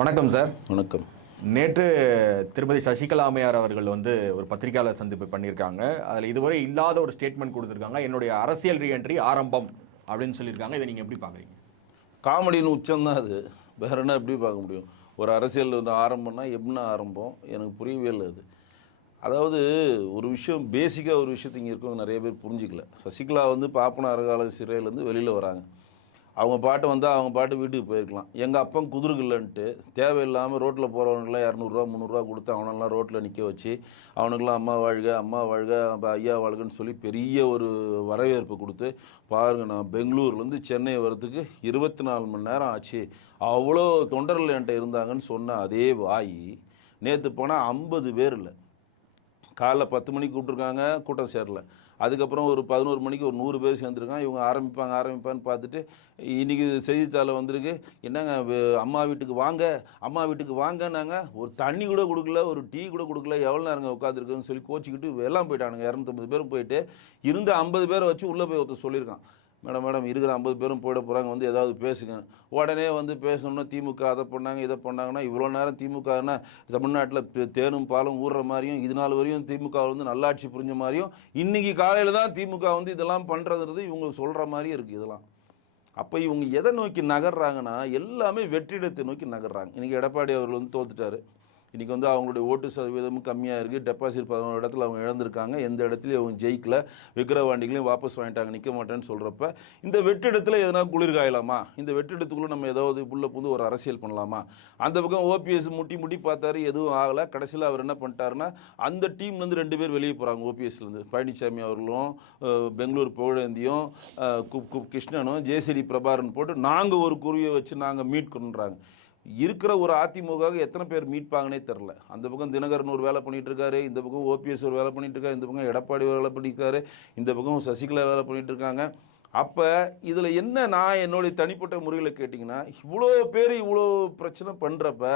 வணக்கம் சார். வணக்கம். நேற்று திருமதி சசிகலா அம்மையார் அவர்கள் ஒரு பத்திரிகையாளர் சந்திப்பு பண்ணியிருக்காங்க. அதில் இதுவரை இல்லாத ஒரு ஸ்டேட்மெண்ட் கொடுத்துருக்காங்க. என்னுடைய அரசியல் ரீஎன்ட்ரி ஆரம்பம் அப்படின்னு சொல்லியிருக்காங்க. இதை நீங்கள் எப்படி பார்க்குறீங்க? காமெடின்னு உச்சம்தான் அது. வேற என்ன எப்படி பார்க்க முடியும்? ஒரு அரசியல் ஆரம்பம்னா என்ன ஆரம்பம்? எனக்கு புரியவே இல்லை அது. அதாவது ஒரு விஷயம் பேசிக்காக ஒரு விஷயத்தை இங்கே இருக்கவங்க நிறைய பேர் புரிஞ்சிக்கல. சசிகலா பாப்பன அரகால சிறையிலேருந்து வெளியில் வராங்க. அவங்க பாட்டு வந்தால் அவங்க பாட்டு வீட்டுக்கு போயிருக்கலாம். எங்கள் அப்பன் குதிருக்குல்லன்ட்டு தேவையில்லாமல் ரோட்டில் போகிறவனுங்களாம் 200 300 கொடுத்து அவனெல்லாம் ரோட்டில் நிற்க வச்சு அவனுக்கெல்லாம் அம்மா வாழ்க அம்மா வாழ்க ஐயா வாழ்கன்னு சொல்லி பெரிய ஒரு வரவேற்பு கொடுத்து பாருங்கள், நான் பெங்களூர்லேருந்து சென்னை வரத்துக்கு 24 மணி நேரம் ஆச்சு, அவ்வளோ தொண்டர்கள் என்கிட்ட இருந்தாங்கன்னு சொன்ன அதே வாய் நேற்று போனால் 50 பேர் இல்லை. காலைல 10 மணிக்கு கூப்பிட்ருக்காங்க, கூட்டம் சேரல. அதுக்கப்புறம் ஒரு 11 மணிக்கு ஒரு 100 பேர் சேர்ந்துருக்காங்க. இவங்க ஆரம்பிப்பான்னு பார்த்துட்டு இன்றைக்கி செய்தித்தாளில் வந்திருக்கு, என்னங்க அம்மா வீட்டுக்கு வாங்க அம்மா வீட்டுக்கு வாங்கன்னாங்க. ஒரு தண்ணி கூட கொடுக்கல, ஒரு டீ கூட கொடுக்கல, எவ்வளோ நேரங்க உட்காந்துருக்குன்னு சொல்லி கோச்சிக்கிட்டு எல்லாம் போயிட்டானுங்க. 250 பேரும் போயிட்டு இருந்த 50 பேரை வச்சு உள்ளே போய் ஒருத்தர் சொல்லியிருக்கான், மேடம் இருக்கிற 50 பேரும் போயிட போகிறாங்க, ஏதாவது பேசுங்க. உடனே பேசணும்னா திமுக அதை பண்ணாங்க இதை பண்ணாங்கன்னா, இவ்வளோ நேரம் திமுகனா தமிழ்நாட்டில் தேனும் பாலும் ஊறுற மாதிரியும், இது நாள் வரையும் திமுக நல்லாட்சி புரிஞ்ச மாதிரியும், இன்றைக்கி காலையில் தான் திமுக இதெல்லாம் பண்ணுறதுன்றது இவங்க சொல்கிற மாதிரியும் இருக்குது இதெல்லாம். அப்போ இவங்க எதை நோக்கி நகர்றாங்கன்னா, எல்லாமே வெற்றிடத்தை நோக்கி நகர்றாங்க. இன்றைக்கி எடப்பாடி அவர்கள் தோத்துட்டாரு. இன்றைக்கி அவங்களுடைய ஓட்டு சதவீதமும் கம்மியாக இருக்குது. டெபாசிட் 11 இடத்துல அவங்க இழந்திருக்காங்க. எந்த இடத்துலையும் அவங்க ஜெயிக்கல. விக்கிரவாண்டிகளையும் வாபஸ் வாங்கிட்டாங்க, நிற்க மாட்டேன்னு சொல்கிறப்ப இந்த வெற்றிடத்தில் எதனா குளிர் காயலாமா? இந்த வெற்றிடத்துக்குள்ளே நம்ம ஏதாவது உள்ள புது ஒரு அரசியல் பண்ணலாமா? அந்த பக்கம் ஓபிஎஸ் முட்டி பார்த்தாரு, எதுவும் ஆகலை. கடைசியில் அவர் என்ன பண்ணிட்டாருன்னா, அந்த டீம்லேருந்து 2 பேர் வெளியே போகிறாங்க. ஓபிஎஸ்லேருந்து பழனிசாமி அவர்களும் பெங்களூர் புகழேந்தியும் கிருஷ்ணனும் ஜேசிடி பிரபாரன் போட்டு நாங்கள் ஒரு குருவியை வச்சு நாங்கள் மீட் பண்ணுறாங்க. இருக்கிற ஒரு அதிமுக எத்தனை பேர் மீட்பாங்கன்னே தெரில. அந்த பக்கம் தினகரன் ஒரு வேலை பண்ணிட்டு இருக்காரு, இந்த பக்கம் ஓபிஎஸ் ஒரு வேலை பண்ணிட்டு இருக்காரு, இந்த பக்கம் எடப்பாடி ஒரு வேலை பண்ணியிருக்காரு, இந்த பக்கம் சசிகலா வேலை பண்ணிட்டு இருக்காங்க. அப்போ இதில் என்ன, நான் என்னுடைய தனிப்பட்ட முறையில் கேட்டிங்கன்னா, இவ்வளோ பேர் இவ்வளோ பிரச்சனை பண்ணுறப்ப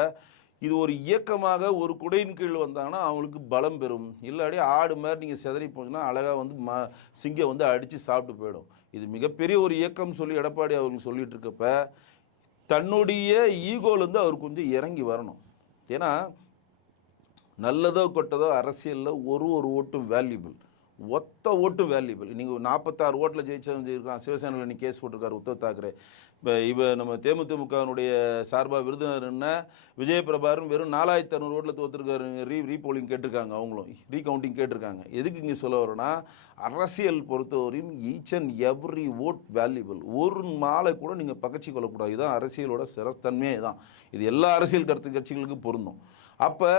இது ஒரு இயக்கமாக ஒரு குடையின் கீழ் வந்தாங்கன்னா அவங்களுக்கு பலம் பெறும். இல்லாடி ஆடு மாதிரி நீங்கள் செதறி போச்சுன்னா அழகாக சிங்கம் அடித்து சாப்பிட்டு போயிடும். இது மிகப்பெரிய ஒரு இயக்கம் சொல்லி எடப்பாடி அவர்கள் சொல்லிட்டு இருக்கப்ப தன்னுடைய ஈகோலேருந்து அவர் கொஞ்சம் இறங்கி வரணும். ஏன்னா நல்லதோ கொட்டதோ அரசியலில் ஒரு ஓட்டும் வேல்யூபிள், ஒத்த ஓட்டும் வேல்யூபிள். நீங்கள் 46 ஓட்டில் ஜெயிச்சிருக்கான். சிவசேனையில் நீ கேஸ் போட்டிருக்காரு உத்தவ் தாக்கரே. இப்போ நம்ம தேமுதிமுகனுடைய சார்பாக விருதுநர்னா விஜய பிரபாகரன் வெறும் 4600 ஓட்டில் தோற்றுருக்காரு. ரீபோலிங் கேட்டிருக்காங்க, அவங்களும் ரீகவுண்டிங் கேட்டிருக்காங்க. எதுக்கு இங்கே சொல்ல வரோன்னா, அரசியல் பொறுத்தவரையும் each and every vote valuable. ஒரு மாலை கூட நீங்கள் பகச்சி கொள்ளக்கூடாது. இதுதான் அரசியலோட சிறத்தன்மையே தான். இது எல்லா அரசியல் கட்சிகளுக்கும் பொருந்தும். அப்போ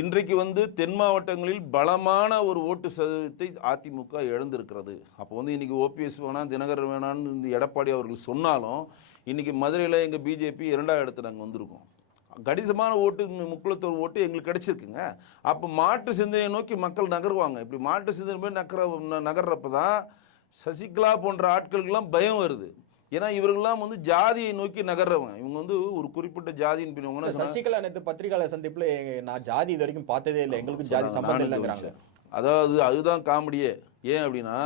இன்றைக்கு தென் மாவட்டங்களில் பலமான ஒரு ஓட்டு சதவீதத்தை அதிமுக இழந்திருக்கிறது. அப்போ இன்றைக்கி ஓபிஎஸ் வேணாம் தினகரன் வேணான்னு எடப்பாடி அவர்கள் சொன்னாலும், இன்றைக்கி மதுரையில் எங்கள் பிஜேபி 2ஆவது இடத்துல நாங்கள் வந்திருக்கோம். கணிசமான ஓட்டு, முக்குளத்தூர் ஓட்டு எங்களுக்கு கிடைச்சிருக்குங்க. அப்போ மாற்று சிந்தனையை நோக்கி மக்கள் நகருவாங்க. இப்படி மாற்று சிந்தனை போய் நகர்றப்ப தான் சசிகலா போன்ற ஆட்களுக்கெல்லாம் பயம் வருது. ஏன்னா இவர்கள்லாம் ஜாதியை நோக்கி நகர்றவங்க. இவங்க ஒரு குறிப்பிட்ட ஜாதியின் பின்னவங்க. சசிகலா நேற்று பத்திரிகையாளர் சந்திப்புல நான் ஜாதி இது வரைக்கும் பார்த்ததே இல்லை, எங்களுக்கு ஜாதி சம்பந்தம் இல்லைங்கிறாங்க. அதாவது அதுதான் காமெடியே. ஏன் அப்படின்னா,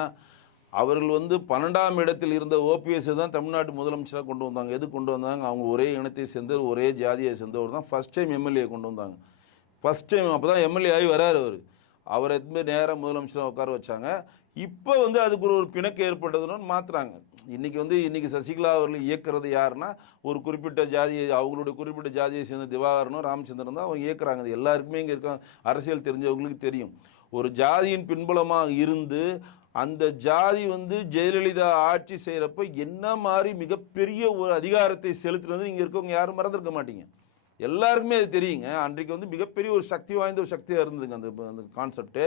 அவர்கள் 12ஆம் இடத்தில் இருந்த ஓபிஎஸ் தான் தமிழ்நாட்டு முதலமைச்சராக கொண்டு வந்தாங்க. எது கொண்டு வந்தாங்க? அவங்க ஒரே இனத்தை சேர்ந்தவர், ஒரே ஜாதியை சேர்ந்தவர் தான் ஃபர்ஸ்ட் டைம் எம்எல்ஏ கொண்டு வந்தாங்க. ஃபர்ஸ்ட் டைம் அப்போ தான் எம்எல்ஏ ஆகி வராரு அவர். அவரை நேராக முதலமைச்சராக உட்கார வச்சாங்க. இப்போ அதுக்கு ஒரு பிணக்கு ஏற்பட்டதுன்னு மாற்றுறாங்க. இன்றைக்கி சசிகலா அவர்கள் இயக்கிறது யாருன்னா, ஒரு குறிப்பிட்ட ஜாதியை, அவங்களுடைய குறிப்பிட்ட ஜாதியை சேர்ந்த திவாகரனும் ராமச்சந்திரன் தான் அவங்க இயக்குறாங்க. அது எல்லாருக்குமே இங்கே இருக்க அரசியல் தெரிஞ்சவங்களுக்கு தெரியும். ஒரு ஜாதியின் பின்புலமாக இருந்து அந்த ஜாதி ஜெயலலிதா ஆட்சி செய்கிறப்ப என்ன மாதிரி மிகப்பெரிய ஒரு அதிகாரத்தை செலுத்துறது இங்கே இருக்கவங்க யாரும் மறந்துருக்க மாட்டீங்க. எல்லாருக்குமே அது தெரியுங்க. அன்றைக்கு மிகப்பெரிய ஒரு சக்தி வாய்ந்த ஒரு சக்தியாக இருந்ததுங்க அந்த கான்செப்டு.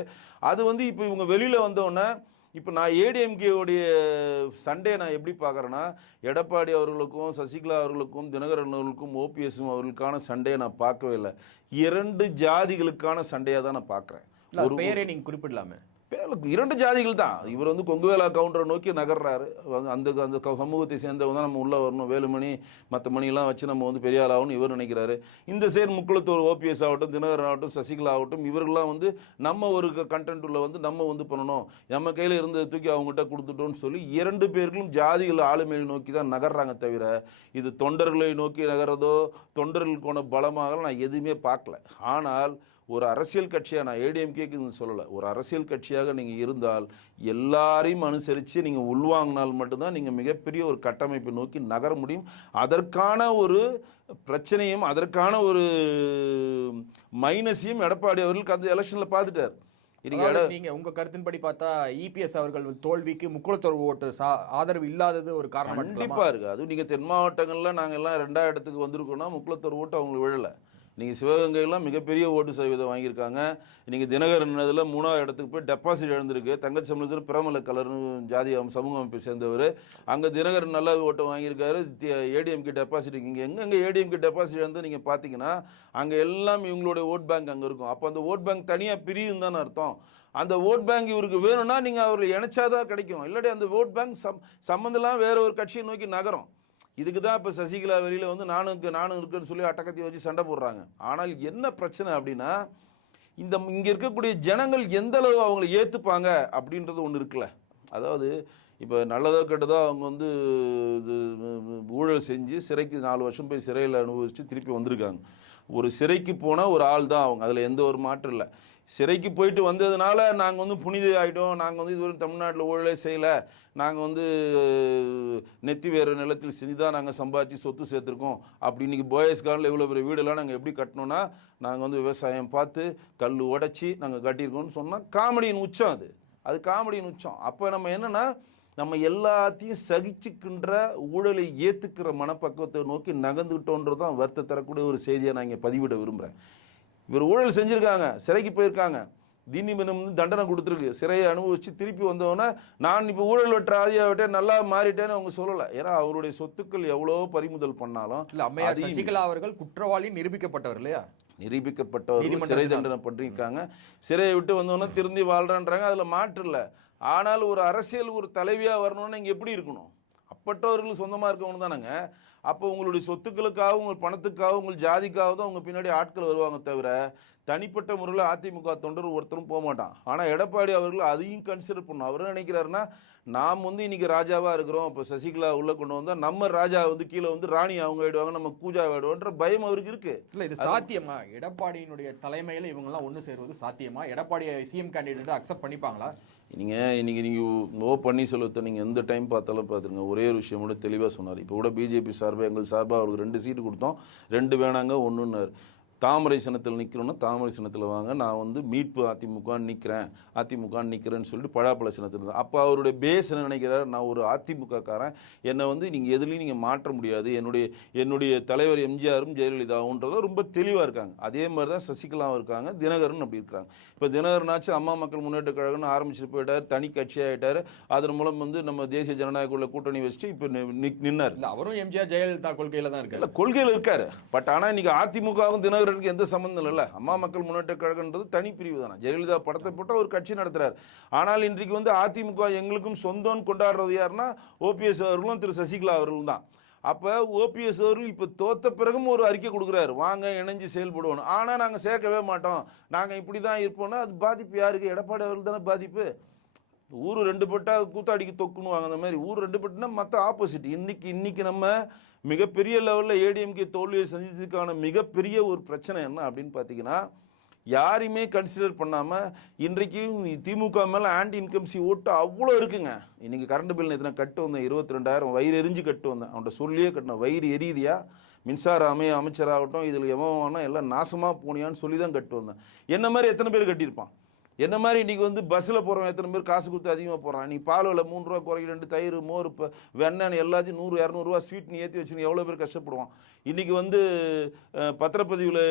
அது இப்போ இவங்க வெளியில் வந்தோடனே, இப்போ நான் ஏடிஎம்கேவுடைய சண்டே நான் எப்படி பார்க்குறேன்னா, எடப்பாடி அவர்களுக்கும் சசிகலா அவர்களுக்கும் தினகரன் அவர்களுக்கும் ஓபிஎஸ் அவர்களுக்கான சண்டையை நான் பார்க்கவே இல்லை. 2 ஜாதிகளுக்கான சண்டையாக தான் நான் பார்க்குறேன். ஒரு பேரை நீங்கள் குறிப்பிடலாமே. இரண்டு ஜாதிகள் தான். இவர் வந்து கொங்குவேலா கவுண்டரை நோக்கி நகர்றாரு. அந்த அந்த சமூகத்தை சேர்ந்தவங்க தான் நம்ம உள்ள வரணும், வேலுமணி மற்ற மணியெல்லாம் வச்சு நம்ம வந்து பெரிய ஆளாகணும் இவர் நினைக்கிறாரு. இந்த சைடு முக்குளத்தூர் ஓபிஎஸ் ஆகட்டும், தினகரன் ஆகட்டும், சசிகலா ஆகட்டும், இவர்கள்லாம் வந்து நம்ம ஒரு கண்டென்ட் உள்ள வந்து நம்ம வந்து பண்ணணும், நம்ம கையில் இருந்ததை தூக்கி அவங்ககிட்ட கொடுத்துட்டோம்னு சொல்லி இரண்டு பேர்களும் ஜாதிகள் ஆளுமையை நோக்கி தான் நகர்றாங்க தவிர இது தொண்டர்களை நோக்கி நகர்றதோ தொண்டர்களுக்கான பலமாக நான் எதுவுமே பார்க்கல. ஆனால் ஒரு அரசியல் கட்சியாக, நான் ஏடிஎம்கேக்கு சொல்லலை, ஒரு அரசியல் கட்சியாக நீங்கள் இருந்தால் எல்லாரையும் அனுசரித்து நீங்கள் உள்வாங்கினால் மட்டும்தான் நீங்கள் மிகப்பெரிய ஒரு கட்டமைப்பை நோக்கி நகர முடியும். அதற்கான ஒரு பிரச்சனையும் அதற்கான ஒரு மைனஸையும் எடப்பாடி அவர்களுக்கு அந்த எலெக்ஷனில் பார்த்துட்டார். நீங்க உங்க கருத்தின்படி பார்த்தா இபிஎஸ் அவர்கள் தோல்விக்கு முக்குளத்தோர் ஓட்டு ஆதரவு இல்லாதது ஒரு காரணம் கண்டிப்பா இருக்கு. அது நீங்க தென் மாவட்டங்கள்ல நாங்க எல்லாம் 2வது இடத்துக்கு வந்திருக்கோம்னா முக்குளத்தோர் ஓட்டு அவங்களுக்கு விழல. நீங்கள் சிவகங்கையெல்லாம் மிகப்பெரிய ஓட்டு சதவீதம் வாங்கியிருக்காங்க. நீங்கள் தினகரன் இதில் 3வது இடத்துக்கு போய் டெபாசிட் எழுந்திருக்கு. தங்கச்சம்பளத்தில் பிரமல கலர்னு ஜாதி சமூக அமைப்பை சேர்ந்தவர். அங்கே தினகரன் நல்ல ஓட்டு வாங்கியிருக்காரு. ஏடிஎம்கே டெபாசிட் இங்கே எங்கெங்கே ஏடிஎம்கே டெபாசிட் எழுந்து நீங்கள் பார்த்தீங்கன்னா அங்கே எல்லாம் இவங்களுடைய ஓட் பேங்க் அங்கே இருக்கும். அப்போ அந்த ஓட் பேங்க் தனியாக பிரியும் தானே அர்த்தம். அந்த ஓட் பேங்க் இவருக்கு வேணும்னா நீங்கள் அவர்களை இணைச்சாதான் கிடைக்கும். இல்லாட்டி அந்த ஓட் பேங்க் சம்மந்தெல்லாம் வேற ஒரு கட்சியை நோக்கி நகரும். இதுக்கு தான் இப்போ சசிகலா வெளியில் வந்து நானும் இருக்குன்னு சொல்லி அட்டக்கத்தி வச்சு சண்டை போடுறாங்க. ஆனால் என்ன பிரச்சனை அப்படின்னா இங்கே இருக்கக்கூடிய ஜனங்கள் எந்த அளவு அவங்களை ஏற்றுப்பாங்க அப்படின்றது ஒன்று இருக்குல்ல. அதாவது இப்போ நல்லதோ கெட்டதோ அவங்க வந்து ஊழல் செஞ்சு சிறைக்கு 4 வருஷம் போய் சிறையில் அனுபவிச்சு திருப்பி வந்திருக்காங்க. ஒரு சிறைக்கு போனால் ஒரு ஆள் தான் அவங்க, அதில் எந்த ஒரு மாற்றம் இல்லை. சிறைக்கு போயிட்டு வந்ததுனால நாங்கள் வந்து புனித ஆகிட்டோம், நாங்கள் வந்து இதுவரை தமிழ்நாட்டில் ஊழலே செய்யலை, நாங்கள் வந்து நெத்தி வேறு நிலத்தில் செஞ்சு தான் நாங்கள் சம்பாதிச்சு சொத்து சேர்த்துருக்கோம் அப்படி. இன்றைக்கி போயஸ் கார்டில் இவ்வளோ பெரிய வீடெல்லாம் நாங்கள் எப்படி கட்டணும்னா நாங்கள் வந்து விவசாயம் பார்த்து கல் உடைச்சி நாங்கள் கட்டியிருக்கோம்னு சொன்னால் காமெடியின் உச்சம். அது காமெடியின் உச்சம். அப்போ நம்ம என்னென்னா நம்ம எல்லாத்தையும் சகிச்சுக்கின்ற ஊழலை ஏற்றுக்கிற மனப்பக்குவத்தை நோக்கி நகர்ந்துக்கிட்டோன்றது தான் வருத்த தரக்கூடிய ஒரு செய்தியை நான் இங்கே பதிவிட விரும்புகிறேன். இவர் ஊழல் செஞ்சுருக்காங்க, சிறைக்கு போயிருக்காங்க, நீதிமன்றம் வந்து தண்டனை கொடுத்துருக்கு, சிறையை அனுபவிச்சு திருப்பி வந்தவொன்னே நான் இப்போ ஊழல் வெற்ற ஆதியாவிட்டே நல்லா மாறிட்டேன்னு அவங்க சொல்லலை. ஏன்னா அவருடைய சொத்துக்கள் எவ்வளோ பறிமுதல் பண்ணாலும் இல்லை, அம்மையார் சசிகலா அவர்கள் குற்றவாளி நிரூபிக்கப்பட்டவர் இல்லையா, நிரூபிக்கப்பட்டவர் சிறை தண்டனை பண்ணியிருக்காங்க. சிறையை விட்டு வந்தோன்னா திருந்தி வாழ்றான்றாங்க, அதில் மாற்று இல்லை. ஆனால் ஒரு அரசியல் ஒரு தலைவியாக வரணும்னு இங்கே எப்படி இருக்கணும்? அப்பட்டவர்கள் சொந்தமாக இருக்கவங்க தானேங்க. அப்போ உங்களுடைய சொத்துக்களுக்காக, உங்கள் பணத்துக்காக, உங்கள் ஜாதிக்காக தான் உங்கள் பின்னாடி ஆட்கள் வருவாங்க தவிர தனிப்பட்ட முறையில் அதிமுக தொண்டர் ஒருத்தரும் போக மாட்டான். ஆனால் எடப்பாடி அவர்கள் அதையும் கன்சிடர் பண்ணணும். அவர் நினைக்கிறாருன்னா நாம் வந்து இன்னைக்கு ராஜாவாக இருக்கிறோம், இப்போ சசிகலா உள்ளே கொண்டு வந்தால் நம்ம ராஜா வந்து கீழே வந்து ராணி அவங்க ஆயிடுவாங்க, நம்ம கூஜா ஆயிடுவோன்ற பயம் அவருக்கு இருக்கு. இல்லை, இது சாத்தியமா? எடப்பாடியினுடைய தலைமையில் இவங்கெல்லாம் ஒன்று சேருவது சாத்தியமா? எடப்பாடியை சிஎம் கேண்டிடேட் அக்செப்ட் பண்ணிப்பாங்களா? நீங்கள் ஓ பன்னீர்செல்வத்தை நீங்கள் எந்த டைம் பார்த்தாலும் பார்த்துருங்க, ஒரே ஒரு விஷயம் கூட தெளிவாக சொன்னார். இப்போ கூட பிஜேபி சார்பாக எங்கள் சார்பாக அவருக்கு 2 சீட்டு கொடுத்தோம், 2 வேணாங்க 1ன்னார். தாமரை சின்னத்தில் நிற்கணும்னா தாமரை சின்னத்தில் வாங்க, நான் வந்து மீட்பு அதிமுக நிற்கிறேன்னு சொல்லிட்டு பழாப்பழ சின்னத்தில் இருந்தால் அப்போ அவருடைய பேஸ் என்ன நினைக்கிறார், நான் ஒரு அதிமுகக்காரன், என்னை வந்து நீங்கள் எதுலேயும் நீங்கள் மாற்ற முடியாது, என்னுடைய தலைவர் எம்ஜிஆரும் ஜெயலலிதாவுன்றத ரொம்ப தெளிவாக இருக்காங்க. அதே மாதிரி தான் சசிகலாவும் இருக்காங்க, தினகரன் அப்படி இருக்காங்க. இப்போ தினகரனாச்சு அம்மா மக்கள் முன்னேற்ற கழகம்னு ஆரம்பிச்சுட்டு போயிட்டார், தனி கட்சியாகிட்டார். அதன் மூலம் வந்து நம்ம தேசிய ஜனநாயக உள்ள கூட்டணி வச்சுட்டு இப்போ நின்னார். இல்லை, அவரும் எம்ஜிஆர் ஜெயலலிதா கொள்கையில் தான் இருக்காரு. இல்லை, கொள்கையில் இருக்காரு. பட் ஆனால் இன்னைக்கு அதிமுகவும் தினகரன் எந்த சம்பந்தம் இல்லை. அம்மா மக்கள் முன்னேற்ற கழகம்ன்றது தனி பிரிவு தானே. ஜெயலலிதா படத்தை போட்டு ஒரு கட்சி நடத்துறாரு. ஆனால் இன்றைக்கு வந்து அதிமுக எங்களுக்கும் சொந்தம்னு கொண்டாடுறது யாருன்னா ஓபிஎஸ் அவர்களும் திரு சசிகலா அவர்களும் தான். அப்போ ஓபிஎஸ் அவர்கள் இப்போ தோத்த பிறகும் ஒரு அறிக்கை கொடுக்குறாரு, வாங்க இணைஞ்சு செயல்படுவோம், ஆனால் நாங்கள் சேர்க்கவே மாட்டோம், நாங்கள் இப்படி தான் இருப்போம்னா அது பாதிப்பு யாருக்கு? எடப்பாடி அவர்கள் தானே பாதிப்பு. ஊர் 2 பட்டா கூத்தாடிக்கு தொக்குன்னு வாங்க, அந்த மாதிரி ஊர் 2 பட்டுனா மற்ற ஆப்போசிட். இன்னைக்கு நம்ம மிகப்பெரிய லெவலில் ஏடிஎம்கே தோல்வியை சந்தித்ததுக்கான மிகப்பெரிய ஒரு பிரச்சனை என்ன அப்படின்னு பார்த்தீங்கன்னா, யாரையுமே கன்சிடர் பண்ணாமல் இன்றைக்கு திமுக மேலே ஆன்டி இன்கம்சி ஓட்டு அவ்வளோ இருக்குங்க. இன்றைக்கி கரண்ட் பில் எத்தனை கட்டு வந்தேன், 22,000 வயிறு எரிஞ்சு கட்டு வந்தேன். அவன்கிட்ட சொல்லியே கட்டினேன், வயிறு எரியுதியா, மின்சார அமைச்சராகட்டும் இதில் எவனா எல்லாம் நாசமாக போனியான்னு சொல்லி தான் கட்டு வந்தேன். என்ன மாதிரி எத்தனை பேர் கட்டியிருப்பான்? என்ன மாதிரி இன்றைக்கி வந்து பஸ்ஸில் போகிறவன் எத்தனை பேர் காசு கொடுத்து அதிகமாக போகிறான்? நீ பால் விலை 3 ரூபா குறைக்க 2 தயிர் மோர் இப்போ வெண்ணெய் எல்லாத்தையும் 100-200 ரூபா ஸ்வீட் நீ ஏற்றி வச்சுருக்க எவ்வளோ பேர் கஷ்டப்படுவான்? இன்றைக்கி வந்து பத்திரப்பதிவில்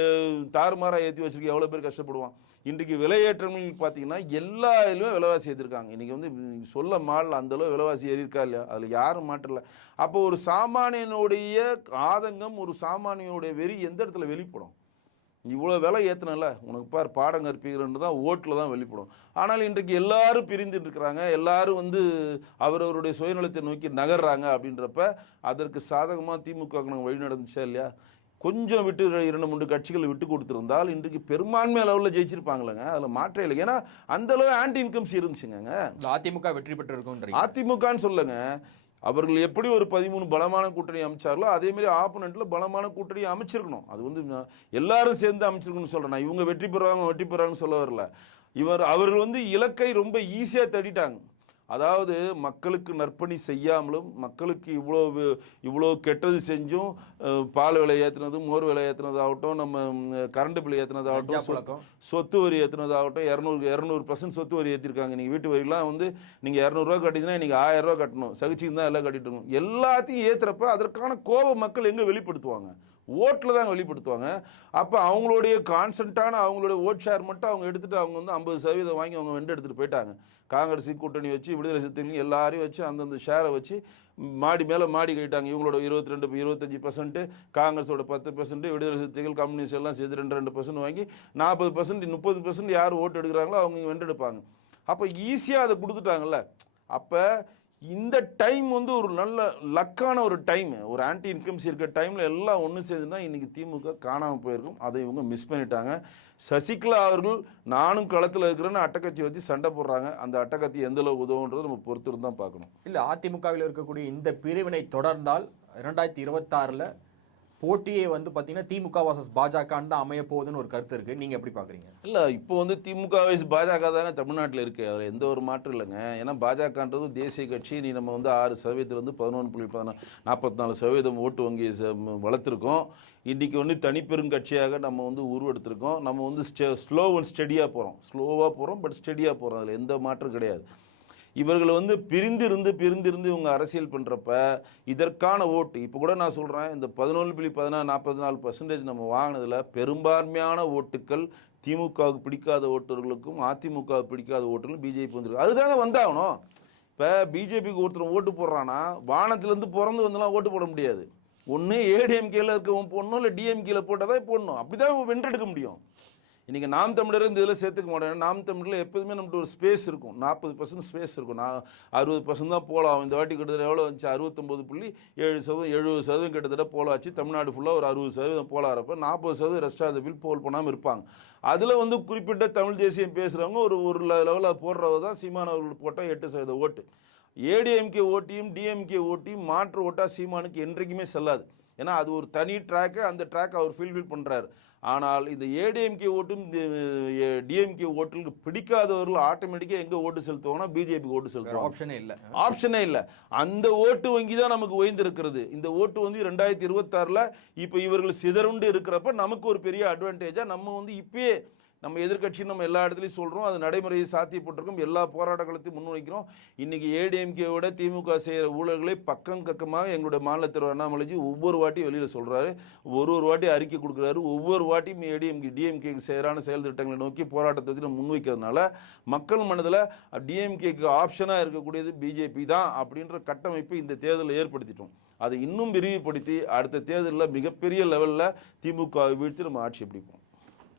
தாறுமாறாக ஏற்றி வச்சுருக்க எவ்வளோ பேர் கஷ்டப்படுவான்? இன்றைக்கு விலையேற்றம்னு பார்த்தீங்கன்னா எல்லா இதுலையும் விலைவாசி ஏற்றிருக்காங்க. இன்றைக்கி வந்து சொல்ல மாடல அந்தளவு விலைவாசி ஏறியிருக்கா இல்லையா, அதில் யாரும் மாற்றல. அப்போ ஒரு சாமானியனுடைய ஆதங்கம், ஒரு சாமானியனுடைய வெறி எந்த இடத்துல வெளிப்படும்? இவ்வளோ விலை ஏற்றினல உனக்கு பார் பாடம் கற்பிக்கிறன்னு தான் ஓட்டில் தான் வெளிப்படும். ஆனால் இன்றைக்கு எல்லாரும் பிரிந்துட்டு இருக்கிறாங்க, எல்லாரும் வந்து அவரவருடைய சுயநலத்தை நோக்கி நகர்றாங்க. அப்படின்றப்ப அதற்கு சாதகமாக திமுக நாங்கள் வழி நடந்துச்சா இல்லையா? கொஞ்சம் விட்டு 2-3 கட்சிகள் விட்டு கொடுத்துருந்தால் இன்றைக்கு பெரும்பான்மை அளவில் ஜெயிச்சிருப்பாங்களேங்க. அதில் மாற்றே இல்லை. ஏன்னா அந்த அளவு ஆன்டி இன்கம்ஸ் இருந்துச்சுங்க. அதிமுக வெற்றி பெற்று இருக்கும். அதிமுகன்னு சொல்லுங்க, அவர்கள் எப்படி ஒரு 13 பலமான கூட்டணி அமைச்சார்களோ அதே மாதிரி ஆப்போனண்ட்ல பலமான கூட்டணி அமைச்சிருக்கணும். அது வந்து எல்லாரும் சேர்ந்து அமைச்சிருக்கணும்னு சொல்றேன். இவங்க வெற்றி பெறாங்கன்னு சொல்ல வரல. அவர்கள் வந்து இலக்கை ரொம்ப ஈஸியா தட்டிட்டாங்க. அதாவது மக்களுக்கு நற்பணி செய்யாமலும், மக்களுக்கு இவ்வளோ கெட்டது செஞ்சும், பால் விலை ஏற்றுனது, மோர் விலை ஏற்றுனதாகட்டும், நம்ம கரண்ட் பில் ஏற்றுனதாகட்டும், சொத்து வரி ஏற்றுனதாகட்டும், 200% சொத்து வரி ஏற்றிருக்காங்க. நீங்கள் வீட்டு வரிலாம் வந்து நீங்கள் 200 கட்டிங்கன்னா நீங்கள் 1000 ரூபா கட்டணும். சகிச்சுக்கு தான் எல்லாம் கட்டிட்டு இருக்கணும். எல்லாத்தையும் ஏற்றுறப்ப அதற்கான கோபம் மக்கள் எங்கே வெளிப்படுத்துவாங்க? ஓட்டில் தான் வெளிப்படுத்துவாங்க. அப்போ அவங்களுடைய கான்ஸ்டன்டான அவங்களுடைய ஓட் ஷேர் மட்டும் அவங்க எடுத்துகிட்டு அவங்க வந்து 50% வாங்கி அவங்க வெண்டு எடுத்துகிட்டு போயிட்டாங்க. காங்கிரஸ் கூட்டணி வச்சு, விடுதலை சிறுத்தைகள் எல்லாரையும் வச்சு அந்தந்த ஷேரை வச்சு மாடி மேலே மாடி கட்டிட்டாங்க. இவங்களோட 22-25%, காங்கிரஸோட 10%, விடுதலை சிறுத்தைகள் கம்யூனிஸ்ட் எல்லாம் சேர்த்து 2% வாங்கி 40%, 30% யார் ஓட்டு எடுக்கிறாங்களோ அவங்க வெண்டெடுப்பாங்க. அப்போ ஈஸியாக அதை கொடுத்துட்டாங்கல்ல. அப்போ இந்த டைம் வந்து ஒரு நல்ல லக்கான ஒரு டைம், ஒரு ஆன்டி இன்கம்ஸ் இருக்கிற டைமில் எல்லாம் ஒன்று சேர்ந்துன்னா இன்றைக்கி திமுக காணாமல் போயிருக்கும். அதை இவங்க மிஸ் பண்ணிட்டாங்க. சசிகலா அவர்கள் நானும் களத்தில் இருக்கிறேன்னு அட்டக்கட்சி வச்சு சண்டை போடுறாங்க. அந்த அட்டக்கட்சி எந்த அளவு உதவுன்றதை நம்ம பொறுத்து இருந்தால் பார்க்கணும். இல்லை, அதிமுகவில் இருக்கக்கூடிய இந்த பிரிவினை தொடர்ந்தால் 2026 போட்டியே வந்து பார்த்தீங்கன்னா திமுக வர்சஸ் பாஜகன்னு தான் அமைய போகுதுன்னு ஒரு கருத்து இருக்குது. நீங்கள் எப்படி பார்க்குறீங்க? இல்லை, இப்போ வந்து திமுக வயசு பாஜக தாங்க தமிழ்நாட்டில் இருக்குது. அதில் எந்த ஒரு மாற்றம் இல்லைங்க. ஏன்னா பாஜகன்றது தேசிய கட்சி. நீ நம்ம வந்து 6% 11.44% ஓட்டு வங்கி வளர்த்துருக்கோம். இன்றைக்கி வந்து தனிப்பெரும் கட்சியாக நம்ம வந்து உருவெடுத்திருக்கோம். நம்ம வந்து ஸ்லோ அண்ட் ஸ்டெடியாக போகிறோம். ஸ்லோவாக போகிறோம், பட் ஸ்டெடியாக போகிறோம். அதில் எந்த மாற்றம் கிடையாது. இவர்கள் வந்து பிரிந்திருந்து இவங்க அரசியல் பண்ணுறப்ப இதற்கான ஓட்டு இப்போ கூட நான் சொல்கிறேன், இந்த 11.44% நம்ம வாங்கினதில் பெரும்பான்மையான ஓட்டுக்கள் திமுகவுக்கு பிடிக்காத ஓட்டுகளுக்கும் அதிமுகவுக்கு பிடிக்காத ஓட்டுகளும் பிஜேபி வந்துருக்கு. அதுதாங்க வந்தாகணும். இப்போ பிஜேபிக்கு ஒருத்தர் ஓட்டு போடுறான்னா வானத்திலேருந்து பிறந்து வந்துலாம் ஓட்டு போட முடியாது. ஒன்று ஏடிஎம்கேல இருக்கவன் போடணும், இல்லை டிஎம்கேல போட்டால் தான் போடணும். அப்படி தான் வென்றெடுக்க முடியும். இன்றைக்கி நாம் தமிழர் இந்த இதில் சேர்த்துக்க மாட்டேன். நாம் தமிழில் எப்போதுமே நம்மகிட்ட ஒரு ஸ்பேஸ் இருக்கும். 40% ஸ்பேஸ் இருக்கும். 60% தான் போலாம். இந்த வாட்டி கிட்டத்தட்ட எவ்வளோ வந்துச்சு? 69.7%, 70% கிட்டத்தட்ட போலாச்சு. தமிழ்நாடு ஃபுல்லாக ஒரு 60% போலாகிறப்ப 40% ரெஸ்ட் ஆஃப் த பில் போல் பண்ணாமல் இருப்பாங்க. அதில் வந்து குறிப்பிட்ட தமிழ் தேசியம் பேசுகிறவங்க ஒரு லெவலில் போடுறவங்க தான் சீமான் அவர்கள் போட்டால் 8% ஓட்டு. ஏடிஎம்கே ஓட்டியும் டிஎம்கே ஓட்டியும் மாற்று ஓட்டா சீமானுக்கு என்றைக்குமே செல்லாது. ஏன்னா அது ஒரு தனி ட்ராக்கு. அந்த ட்ராக் அவர் ஃபீல்ஃபில் பண்ணுறாரு. ஆனால் இந்த ஏடிஎம்கே ஓட்டும் டிஎம்கே ஓட்டுக்கு பிடிக்காதவர்கள் ஆட்டோமேட்டிக்காக எங்கே ஓட்டு செலுத்துவாங்கன்னா பிஜேபிக்கு ஓட்டு செலுத்துவாங்க. ஆப்ஷனே இல்லை. அந்த ஓட்டு வங்கி தான் நமக்கு ஓய்ந்திருக்கிறது. இந்த ஓட்டு வந்து 2026 இப்போ இவர்கள் சிதறுண்டு இருக்கிறப்ப நமக்கு ஒரு பெரிய அட்வான்டேஜாக நம்ம வந்து இப்பயே நம்ம எதிர்கட்சி நம்ம எல்லா இடத்துலையும் சொல்கிறோம். அது நடைமுறையை சாத்தியப்பட்டிருக்கும். எல்லா போராட்டங்களையும் முன்வைக்கிறோம். இன்றைக்கி ஏடிஎம்கேவோட திமுக செய்கிற ஊழல்களை பக்கமாக எங்களுடைய மாநில தலைவர் அண்ணாமலைஜி ஒவ்வொரு வாட்டியும் வெளியில் சொல்கிறாரு. ஒரு வாட்டி அறிக்கை கொடுக்குறாரு. ஒவ்வொரு வாட்டியும் டிஎம்கேக்கு செய்கிறான செயல் திட்டங்களை நோக்கி போராட்டத்தை முன்வைக்கிறதுனால மக்கள் மனதில் டிஎம்கேக்கு ஆப்ஷனாக இருக்கக்கூடியது பிஜேபி தான் அப்படின்ற கட்டமைப்பு இந்த தேர்தலில் ஏற்படுத்திட்டோம். அதை இன்னும் விரிவுபடுத்தி அடுத்த தேர்தலில் மிகப்பெரிய லெவலில் திமுக வீழ்த்தி நம்ம ஆட்சி பிடிப்போம்.